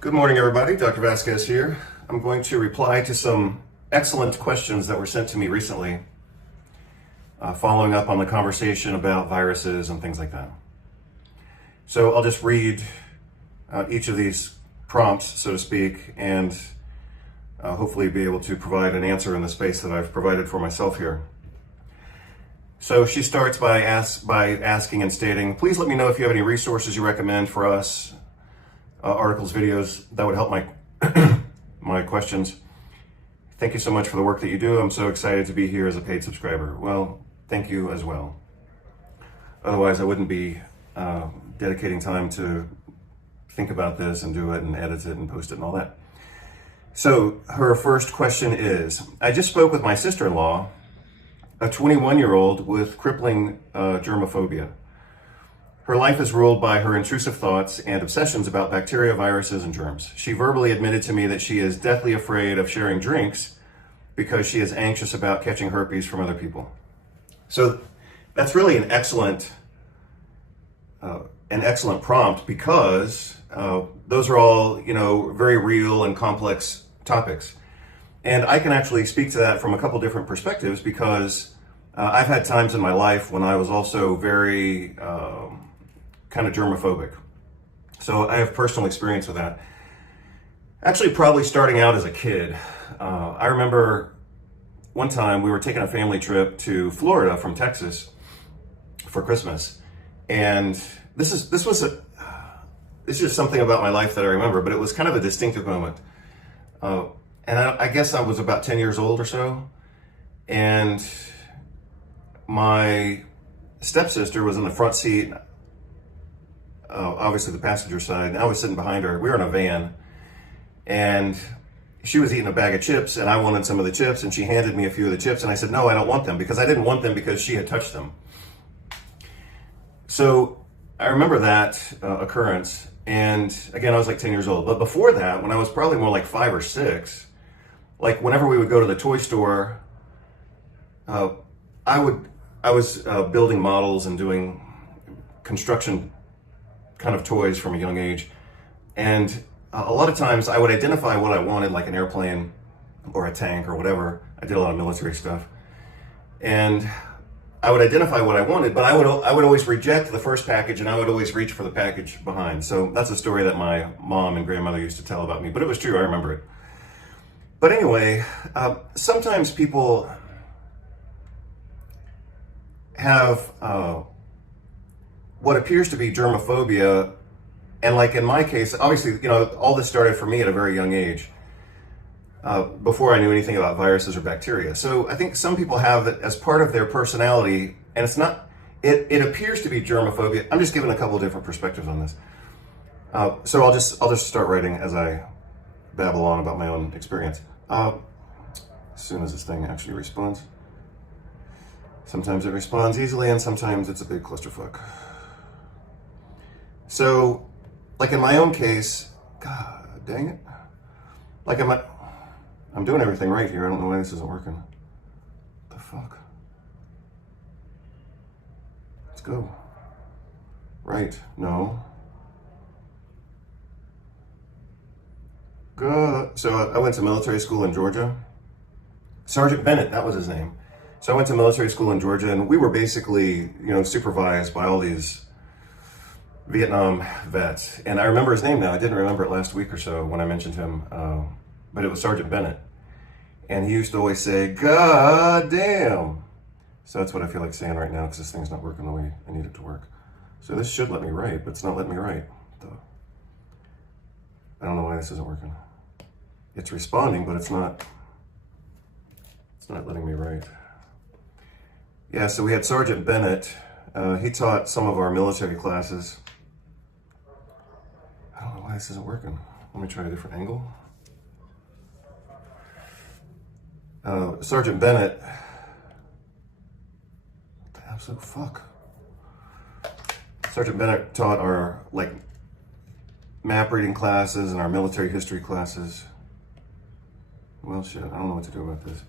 Good morning, everybody. Dr. Vasquez here. I'm going to reply to some excellent questions that were sent to me recently, following up on the conversation about viruses and things like that. So I'll just read each of these prompts, so to speak, and hopefully be able to provide an answer in the space that I've provided for myself here. So she starts by asking and stating, please let me know if you have any resources you recommend for us, articles, videos that would help my my questions. Thank you so much for the work that you do. I'm so excited to be here as a paid subscriber. Well, thank you as well. Otherwise, I wouldn't be dedicating time to think about this and do it and edit it and post it and all that. So her first question is, I just spoke with my sister-in-law, a 21-year-old with crippling germophobia. Her life is ruled by her intrusive thoughts and obsessions about bacteria, viruses, and germs. She verbally admitted to me that she is deathly afraid of sharing drinks because she is anxious about catching herpes from other people. So that's really an excellent prompt, because those are all, very real and complex topics. And I can actually speak to that from a couple different perspectives, because I've had times in my life when I was also very kind of germophobic. So I have personal experience with that. Actually, probably starting out as a kid. I remember one time we were taking a family trip to Florida from Texas for Christmas. And this is just something about my life that I remember, but it was kind of a distinctive moment. And I guess I was about 10 years old or so. And my stepsister was in the front seat, obviously the passenger side, and I was sitting behind her. We were in a van, and she was eating a bag of chips, and I wanted some of the chips, and she handed me a few of the chips, and I said, no, I don't want them, because I didn't want them because she had touched them. So I remember that occurrence, and again, I was like 10 years old. But before that, when I was probably more like 5 or 6, like whenever we would go to the toy store, I was building models and doing construction kind of toys from a young age. And a lot of times I would identify what I wanted, like an airplane or a tank or whatever. I did a lot of military stuff. And I would identify what I wanted, but I would always reject the first package, and I would always reach for the package behind. So that's a story that my mom and grandmother used to tell about me, but it was true, I remember it. But anyway, sometimes people have what appears to be germophobia, and like in my case, obviously, all this started for me at a very young age, before I knew anything about viruses or bacteria. So I think some people have it as part of their personality, and it's not, it appears to be germophobia. I'm just giving a couple of different perspectives on this. So I'll just start writing as I babble on about my own experience. As soon as this thing actually responds. Sometimes it responds easily, and sometimes it's a big clusterfuck. So, like in my own case, God dang it. Like I'm doing everything right here. I don't know why this isn't working. What the fuck? Let's go. Right, no. Good. So I went to military school in Georgia. Sergeant Bennett, that was his name. So I went to military school in Georgia, and we were basically, supervised by all these Vietnam vets. And I remember his name now. I didn't remember it last week or so when I mentioned him, but it was Sergeant Bennett. And he used to always say, God damn. So that's what I feel like saying right now, because this thing's not working the way I need it to work. So this should let me write, but it's not letting me write. I don't know why this isn't working. It's responding, but it's not letting me write. Yeah, so we had Sergeant Bennett. He taught some of our military classes. I don't know why this isn't working. Let me try a different angle. Sergeant Bennett. What the absolute fuck? Sergeant Bennett taught our, map reading classes and our military history classes. Well, shit, I don't know what to do about this.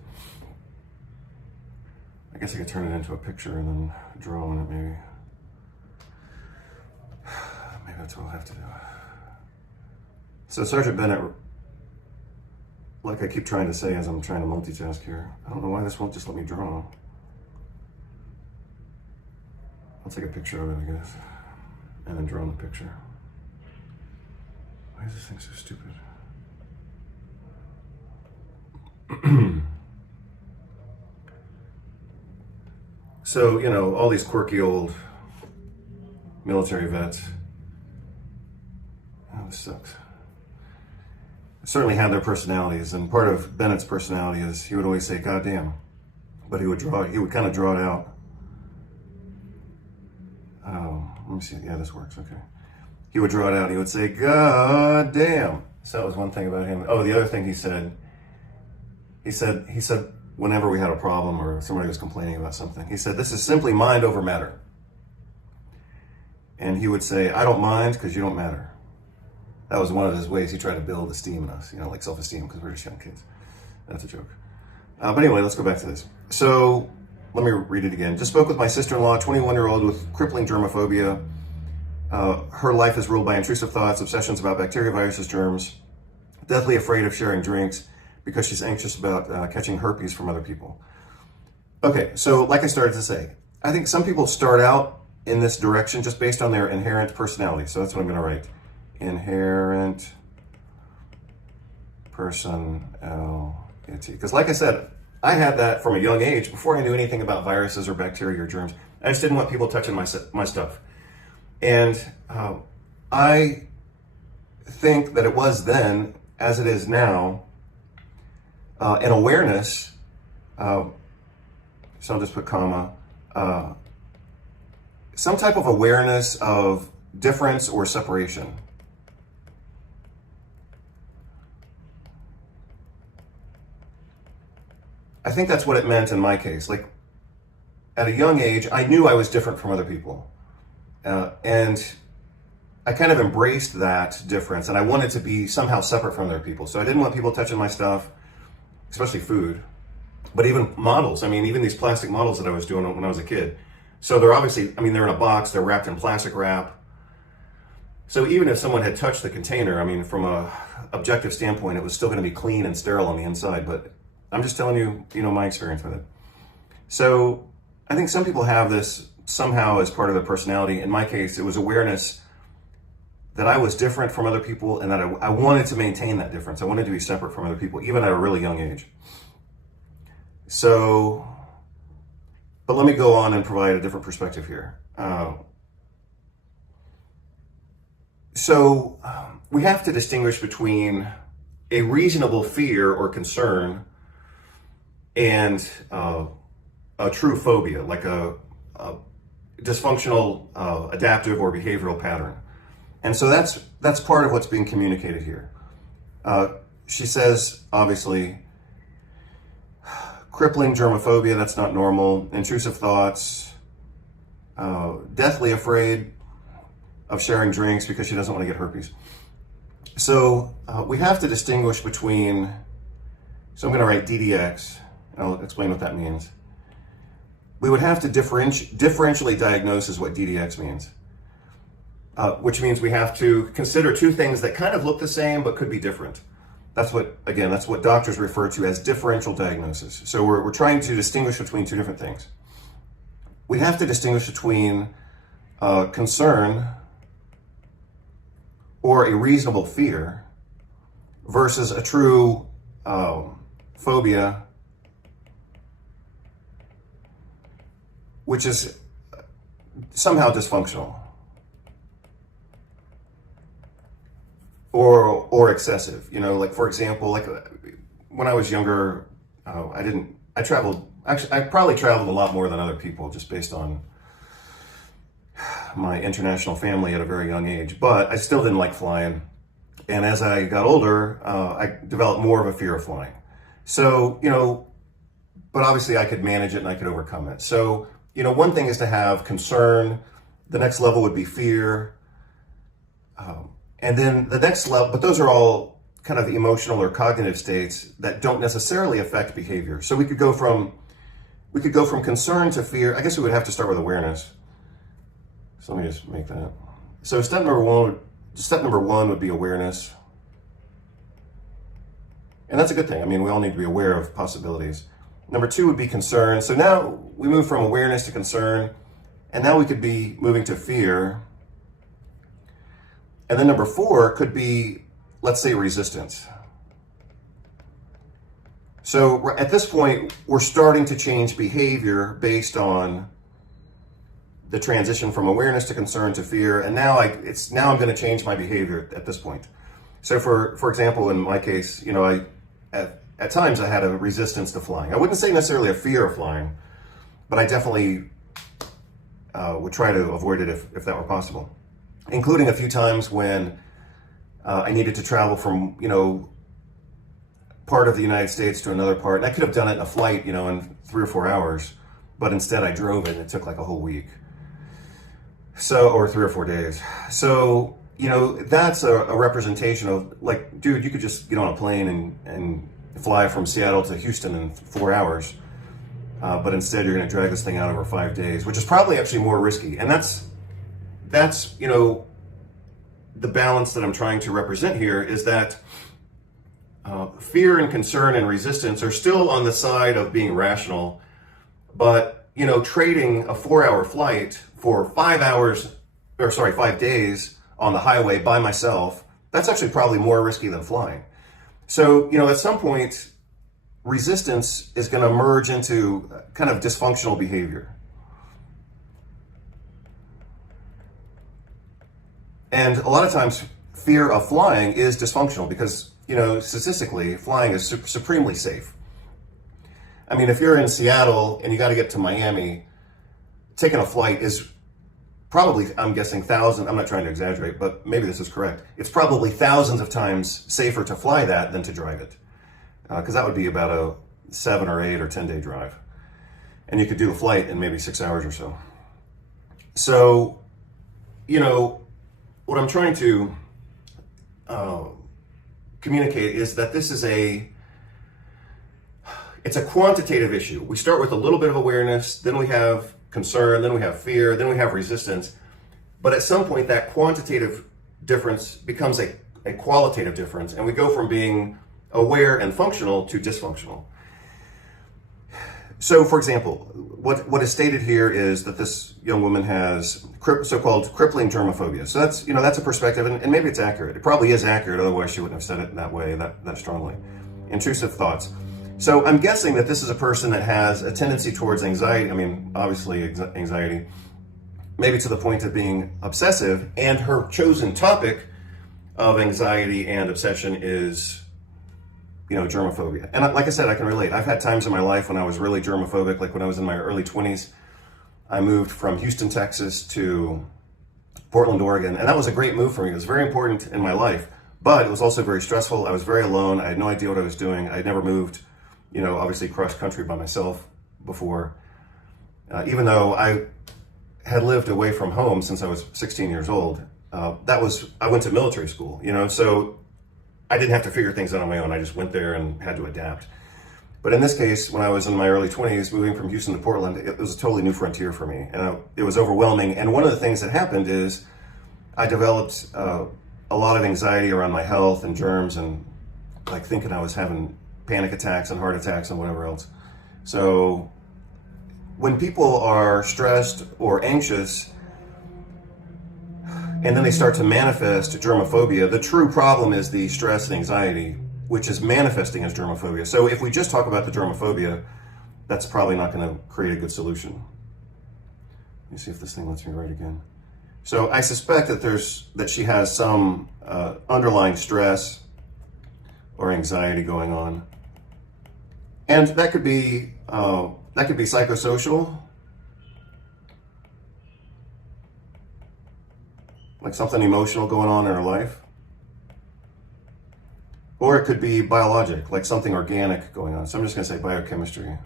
I guess I could turn it into a picture and then draw on it, maybe. Maybe that's what I'll have to do. So Sergeant Bennett, like I keep trying to say as I'm trying to multitask here, I don't know why this won't just let me draw. I'll take a picture of it, I guess, and then draw on the picture. Why is this thing so stupid? So, you know, all these quirky old military vets. Oh, this sucks. Certainly had their personalities, and part of Bennett's personality is he would always say, "God damn," but he would kind of draw it out. Oh, let me see. Yeah, this works. Okay. He would draw it out. And he would say, "God damn." So that was one thing about him. Oh, the other thing he said whenever we had a problem or somebody was complaining about something, he said, "This is simply mind over matter." And he would say, "I don't mind because you don't matter." That was one of his ways he tried to build esteem in us, you know, like self-esteem, because we're just young kids. That's a joke. But anyway, let's go back to this. So let me read it again. Just spoke with my sister-in-law, 21-year-old with crippling germophobia. Her life is ruled by intrusive thoughts, obsessions about bacteria, viruses, germs, deathly afraid of sharing drinks because she's anxious about catching herpes from other people. Okay, so like I started to say, I think some people start out in this direction just based on their inherent personality. So that's what I'm going to write. Inherent personality. Because like I said, I had that from a young age before I knew anything about viruses or bacteria or germs. I just didn't want people touching my stuff. And I think that it was then, as it is now, an awareness, so I'll just put comma, some type of awareness of difference or separation. I think that's what it meant in my case. Like, at a young age, I knew I was different from other people. And I kind of embraced that difference, and I wanted to be somehow separate from other people. So I didn't want people touching my stuff, especially food, but even models. I mean, even these plastic models that I was doing when I was a kid. So they're obviously, I mean, they're in a box, they're wrapped in plastic wrap. So even if someone had touched the container, I mean, from a objective standpoint, it was still going to be clean and sterile on the inside, but I'm just telling you, you know, my experience with it. So I think some people have this somehow as part of their personality. In my case, it was awareness that I was different from other people and that I wanted to maintain that difference. I wanted to be separate from other people, even at a really young age. So, but let me go on and provide a different perspective here. So we have to distinguish between a reasonable fear or concern and a true phobia, like a dysfunctional adaptive or behavioral pattern. And so that's part of what's being communicated here. She says, obviously, crippling germophobia, that's not normal, intrusive thoughts, deathly afraid of sharing drinks because she doesn't want to get herpes. So we have to distinguish between, so I'm going to write DDX, and I'll explain what that means. We would have to differentially diagnose is what DDX means, which means we have to consider two things that kind of look the same but could be different. That's what doctors refer to as differential diagnosis. So we're trying to distinguish between two different things. We have to distinguish between concern or a reasonable fear versus a true phobia, which is somehow dysfunctional or excessive. You know, like for example, like when I was younger, I probably traveled a lot more than other people just based on my international family at a very young age, but I still didn't like flying. And as I got older, I developed more of a fear of flying. So, you know, but obviously I could manage it and I could overcome it. So, you know, one thing is to have concern. The next level would be fear. And then the next level, but those are all kind of emotional or cognitive states that don't necessarily affect behavior. So we could go from concern to fear. I guess we would have to start with awareness. So let me just make that. So step number one would be awareness. And that's a good thing. I mean, we all need to be aware of possibilities. Number 2 would be concern. So now we move from awareness to concern, and now we could be moving to fear. And then number 4 could be, let's say, resistance. So at this point, we're starting to change behavior based on the transition from awareness to concern to fear. And now I'm going to change my behavior at this point. So for example, in my case, you know, at times I had a resistance to flying. I wouldn't say necessarily a fear of flying, but I definitely would try to avoid it if that were possible. Including a few times when I needed to travel from, you know, part of the United States to another part. And I could have done it in a flight, you know, in 3 or 4 hours, but instead I drove it and it took like a whole week. So, or 3 or 4 days. So, you know, that's a representation of, like, dude, you could just get on a plane and fly from Seattle to Houston in 4 hours. But instead you're going to drag this thing out over 5 days, which is probably actually more risky. And that's, you know, the balance that I'm trying to represent here is that fear and concern and resistance are still on the side of being rational, but, you know, trading a 4-hour flight for 5 days on the highway by myself, that's actually probably more risky than flying. So, you know, at some point, resistance is going to merge into kind of dysfunctional behavior. And a lot of times, fear of flying is dysfunctional because, you know, statistically, flying is supremely safe. I mean, if you're in Seattle and you got to get to Miami, taking a flight is probably, I'm guessing, I'm not trying to exaggerate, but maybe this is correct. It's probably thousands of times safer to fly that than to drive it. Because that would be about a 7 or 8 or 10-day drive. And you could do the flight in maybe 6 hours or so. So, you know, what I'm trying to communicate is that this is it's a quantitative issue. We start with a little bit of awareness, then we have concern, then we have fear, then we have resistance. But at some point, that quantitative difference becomes a qualitative difference, and we go from being aware and functional to dysfunctional. So, for example, what is stated here is that this young woman has so-called crippling germophobia. So that's, you know, that's a perspective, and maybe it's accurate. It probably is accurate, otherwise she wouldn't have said it that way, that strongly. Intrusive thoughts. So I'm guessing that this is a person that has a tendency towards anxiety. I mean, obviously anxiety, maybe to the point of being obsessive, and her chosen topic of anxiety and obsession is, you know, germophobia. And like I said, I can relate. I've had times in my life when I was really germophobic, like when I was in my early 20s. I moved from Houston, Texas to Portland, Oregon, and that was a great move for me. It was very important in my life, but it was also very stressful. I was very alone. I had no idea what I was doing. I had never moved, you know, obviously cross country by myself before. Even though I had lived away from home since I was 16 years old, I went to military school, you know, so I didn't have to figure things out on my own. I just went there and had to adapt. But in this case, when I was in my early 20s, moving from Houston to Portland, it was a totally new frontier for me. And it was overwhelming. And one of the things that happened is I developed a lot of anxiety around my health and germs, and like thinking I was having panic attacks and heart attacks and whatever else. So when people are stressed or anxious, and then they start to manifest germophobia, the true problem is the stress and anxiety, which is manifesting as germophobia. So if we just talk about the germophobia, that's probably not going to create a good solution. Let me see if this thing lets me write again. So I suspect that she has some underlying stress or anxiety going on, and that could be psychosocial. Like something emotional going on in her life. Or it could be biologic, like something organic going on. So I'm just going to say biochemistry.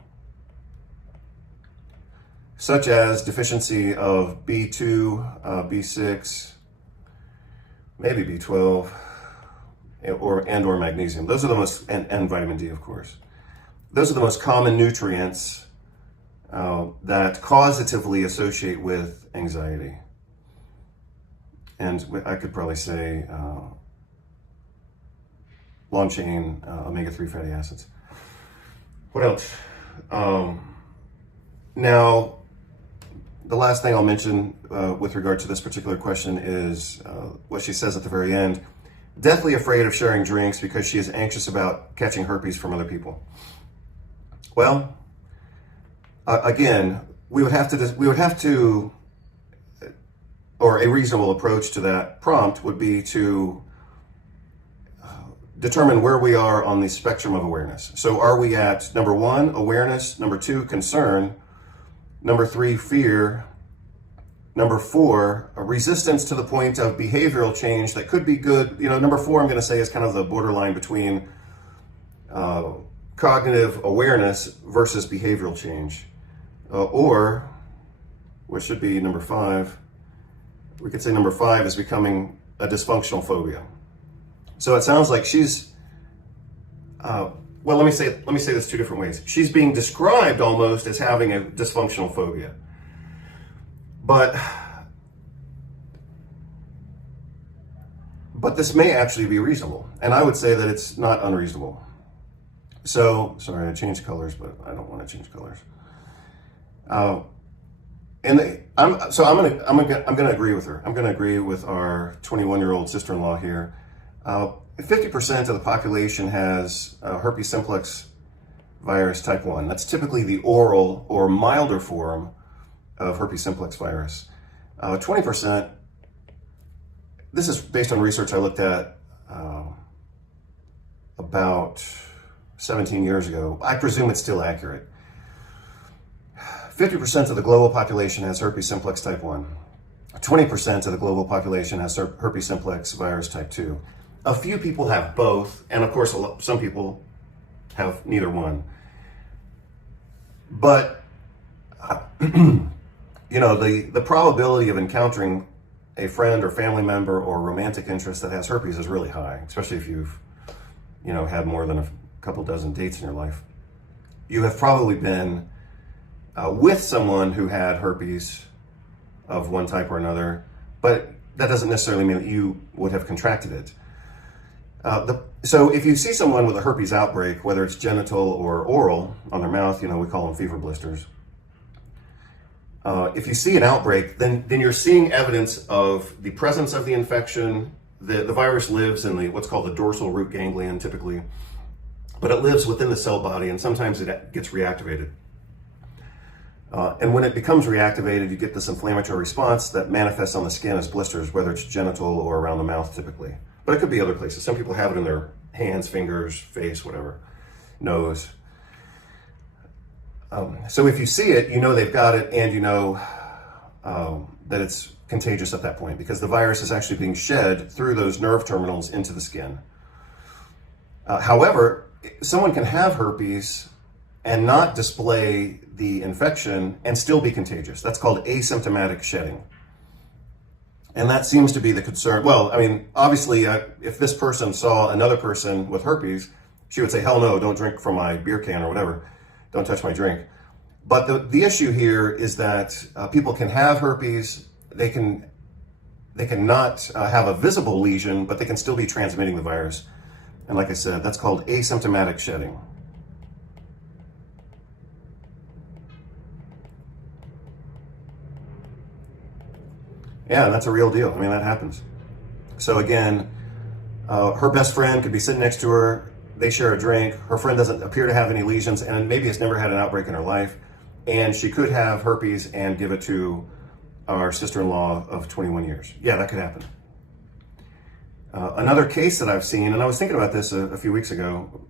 Such as deficiency of B2, B6, maybe B12, or magnesium. Those are the most, and vitamin D, of course. Those are the most common nutrients that causatively associate with anxiety. And I could probably say long-chain omega-3 fatty acids. What else? Now, the last thing I'll mention with regard to this particular question is what she says at the very end. Deathly afraid of sharing drinks because she is anxious about catching herpes from other people. Well, again, we would have to, or a reasonable approach to that prompt would be to determine where we are on the spectrum of awareness. So are we at number 1, awareness, number 2, concern, number 3, fear, number 4, a resistance to the point of behavioral change that could be good. You know, number 4, I'm going to say, is kind of the borderline between cognitive awareness versus behavioral change. Or, what should be number 5, we could say number 5 is becoming a dysfunctional phobia. So it sounds like she's, well, let me say this 2 different ways. She's being described almost as having a dysfunctional phobia. But this may actually be reasonable. And I would say that it's not unreasonable. So, sorry, I changed colors, but I don't want to change colors. I'm gonna agree with her. I'm gonna agree with our 21-year-old sister-in-law here. 50% of the population has herpes simplex virus type 1. That's typically the oral or milder form of herpes simplex virus. 20%, this is based on research I looked at about 17 years ago. I presume it's still accurate. 50% of the global population has herpes simplex type 1. 20% of the global population has herpes simplex virus type 2. A few people have both, and of course some people have neither one. But you know, the probability of encountering a friend or family member or romantic interest that has herpes is really high, especially if you've, you know, had more than a couple dozen dates in your life. You have probably been with someone who had herpes of one type or another, but that doesn't necessarily mean that you would have contracted it. So if you see someone with a herpes outbreak, whether it's genital or oral on their mouth, you know, we call them fever blisters. If you see an outbreak, then you're seeing evidence of the presence of the infection. The virus lives in what's called the dorsal root ganglion typically, but it lives within the cell body, and sometimes it gets reactivated. And when it becomes reactivated, you get this inflammatory response that manifests on the skin as blisters, whether it's genital or around the mouth typically. But it could be other places. Some people have it in their hands, fingers, face, whatever, nose. So if you see it, you know they've got it, and you know that it's contagious at that point, because the virus is actually being shed through those nerve terminals into the skin. However, someone can have herpes and not display the infection and still be contagious. That's called asymptomatic shedding. And that seems to be the concern. Well, I mean, obviously, if this person saw another person with herpes, she would say, hell no, don't drink from my beer can or whatever. Don't touch my drink. But the issue here is that people can have herpes. They can not have a visible lesion, but they can still be transmitting the virus. And like I said, that's called asymptomatic shedding. Yeah, that's a real deal. I mean, that happens. So again, her best friend could be sitting next to her. They share a drink. Her friend doesn't appear to have any lesions, and maybe has never had an outbreak in her life. And she could have herpes and give it to our sister-in-law of 21 years. Yeah, that could happen. Another case that I've seen, and I was thinking about this a few weeks ago,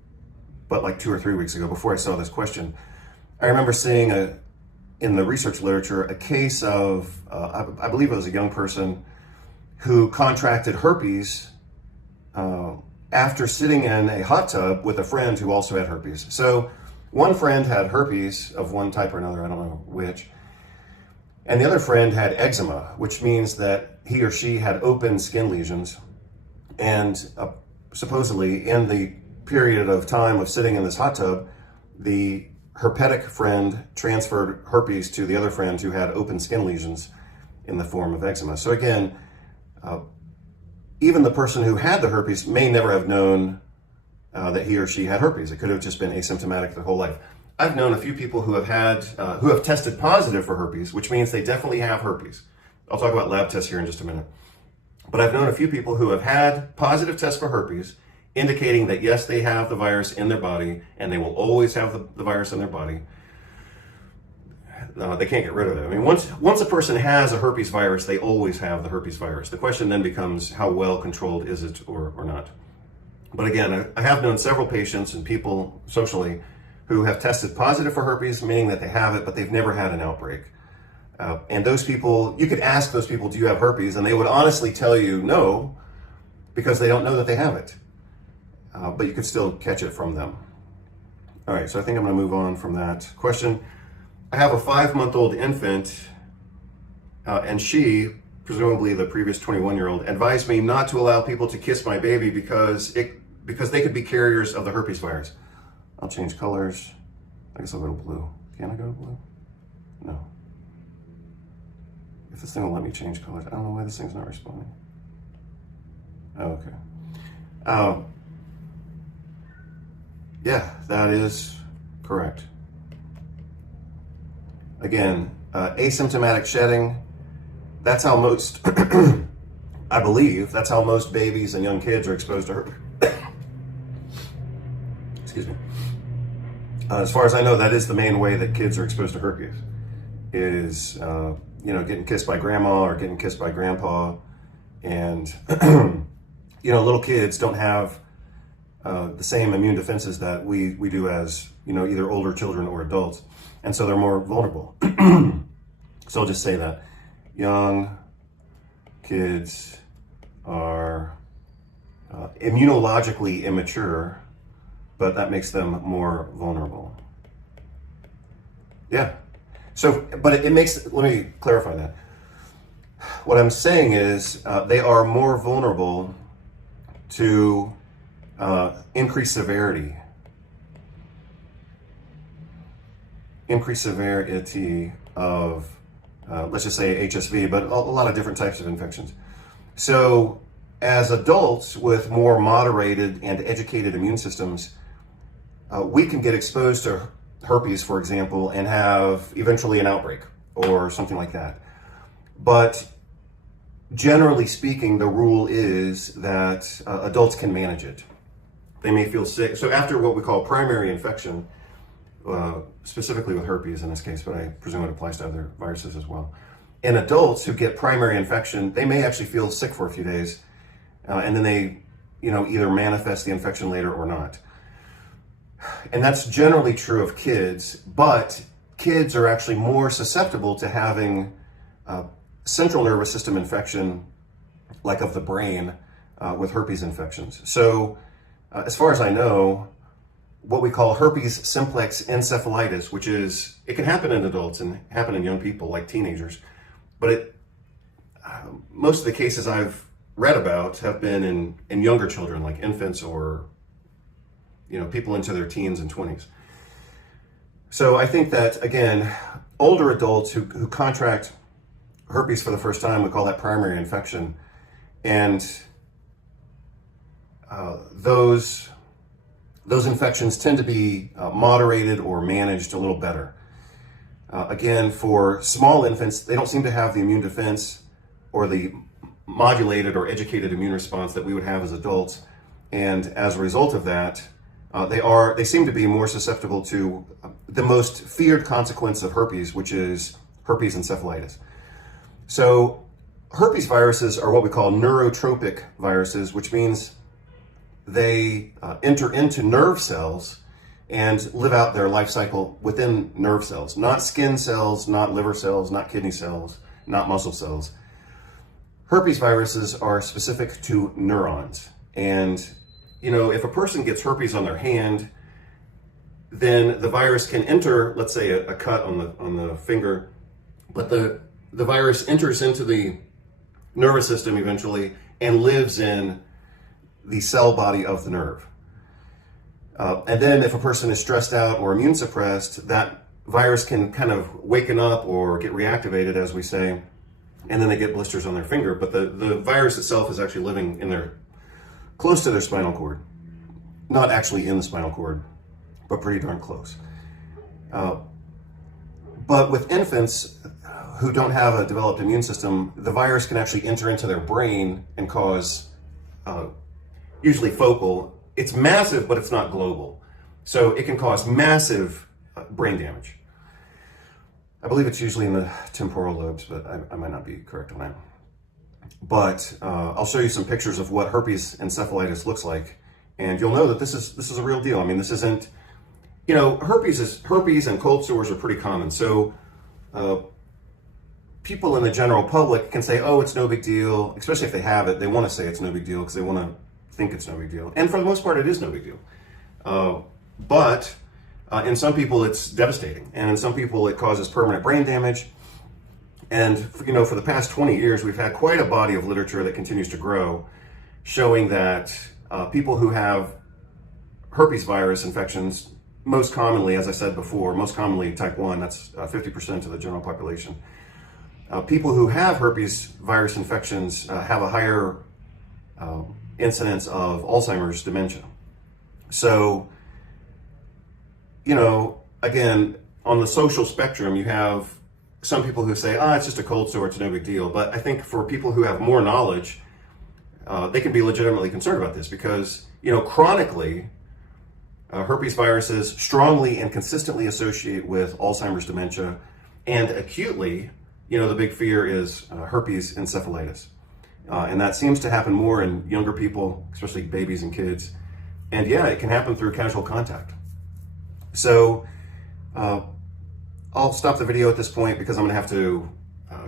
but like 2 or 3 weeks ago before I saw this question, I remember seeing in the research literature a case of, I believe it was a young person who contracted herpes after sitting in a hot tub with a friend who also had herpes. So one friend had herpes of one type or another, I don't know which, and the other friend had eczema, which means that he or she had open skin lesions. And supposedly in the period of time of sitting in this hot tub, the herpetic friend transferred herpes to the other friend who had open skin lesions in the form of eczema. So again, even the person who had the herpes may never have known that he or she had herpes. It could have just been asymptomatic their whole life. I've known a few people who have tested positive for herpes, which means they definitely have herpes. I'll talk about lab tests here in just a minute. But I've known a few people who have had positive tests for herpes, indicating that yes, they have the virus in their body, and they will always have the virus in their body. They can't get rid of it. I mean, once a person has a herpes virus, they always have the herpes virus. The question then becomes, how well controlled is it or not? But again, I have known several patients and people socially who have tested positive for herpes, meaning that they have it, but they've never had an outbreak. And those people, you could ask those people, do you have herpes? And they would honestly tell you no, because they don't know that they have it. But you could still catch it from them. All right, so I think I'm gonna move on from that question. I have a 5-month-old infant, and she, presumably the previous 21-year-old, advised me not to allow people to kiss my baby because they could be carriers of the herpes virus. I'll change colors. I guess I'll go to blue. Can I go to blue? No. If this thing will let me change colors, I don't know why this thing's not responding. Oh, okay. Yeah, that is correct. Again, asymptomatic shedding, that's how most, I believe, that's how most babies and young kids are exposed to herpes. Excuse me. As far as I know, that is the main way that kids are exposed to herpes, is getting kissed by grandma or getting kissed by grandpa. And, little kids don't have the same immune defenses that we do as, either older children or adults. And so they're more vulnerable. So I'll just say that. Young kids are immunologically immature, but that makes them more vulnerable. Yeah. So, but it makes, let me clarify that. What I'm saying is they are more vulnerable to increased severity of, let's just say HSV, but a lot of different types of infections. So as adults with more moderated and educated immune systems, we can get exposed to herpes, for example, and have eventually an outbreak or something like that. But generally speaking, the rule is that adults can manage it. They may feel sick. So after what we call primary infection, specifically with herpes in this case, but I presume it applies to other viruses as well. In adults who get primary infection, they may actually feel sick for a few days, and then they, either manifest the infection later or not. And that's generally true of kids, but kids are actually more susceptible to having central nervous system infection, like of the brain, with herpes infections. So as far as I know, what we call herpes simplex encephalitis, which is, it can happen in adults and happen in young people like teenagers, but most of the cases I've read about have been in younger children, like infants or people into their teens and 20s. So I think that, again, older adults who contract herpes for the first time, we call that primary infection. And those infections tend to be moderated or managed a little better. Again, for small infants, they don't seem to have the immune defense or the modulated or educated immune response that we would have as adults. And as a result of that, they seem to be more susceptible to the most feared consequence of herpes, which is herpes encephalitis. So herpes viruses are what we call neurotropic viruses, which means they enter into nerve cells and live out their life cycle within nerve cells, not skin cells, not liver cells, not kidney cells, not muscle cells. Herpes viruses are specific to neurons. And if a person gets herpes on their hand, then the virus can enter, let's say a cut on the finger, but the virus enters into the nervous system eventually and lives in the cell body of the nerve. And then if a person is stressed out or immune suppressed, that virus can kind of waken up or get reactivated, as we say, and then they get blisters on their finger. But the virus itself is actually living in close to their spinal cord. not actually in the spinal cord, but pretty darn close. But with infants who don't have a developed immune system, the virus can actually enter into their brain and cause, usually focal. It's massive, but it's not global. So it can cause massive brain damage. I believe it's usually in the temporal lobes, but I might not be correct on that. But I'll show you some pictures of what herpes encephalitis looks like, and you'll know that this is a real deal. I mean, this isn't, herpes and cold sores are pretty common. So people in the general public can say, oh, it's no big deal, especially if they have it. They want to say it's no big deal because they want to think it's no big deal. And for the most part, it is no big deal. But in some people, it's devastating. And in some people, it causes permanent brain damage. And, for the past 20 years, we've had quite a body of literature that continues to grow, showing that people who have herpes virus infections, most commonly, as I said before, most commonly type 1, that's 50% of the general population. People who have herpes virus infections have a higher incidence of Alzheimer's dementia. So, again, on the social spectrum, you have some people who say, it's just a cold sore, it's no big deal. But I think for people who have more knowledge, they can be legitimately concerned about this because, chronically, herpes viruses strongly and consistently associate with Alzheimer's dementia, and acutely, the big fear is herpes encephalitis. And that seems to happen more in younger people, especially babies and kids. And yeah, it can happen through casual contact. So I'll stop the video at this point because I'm going to have to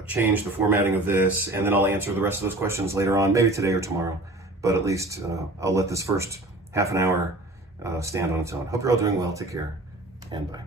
change the formatting of this, and then I'll answer the rest of those questions later on, maybe today or tomorrow. But at least I'll let this first half an hour stand on its own. Hope you're all doing well. Take care, and bye.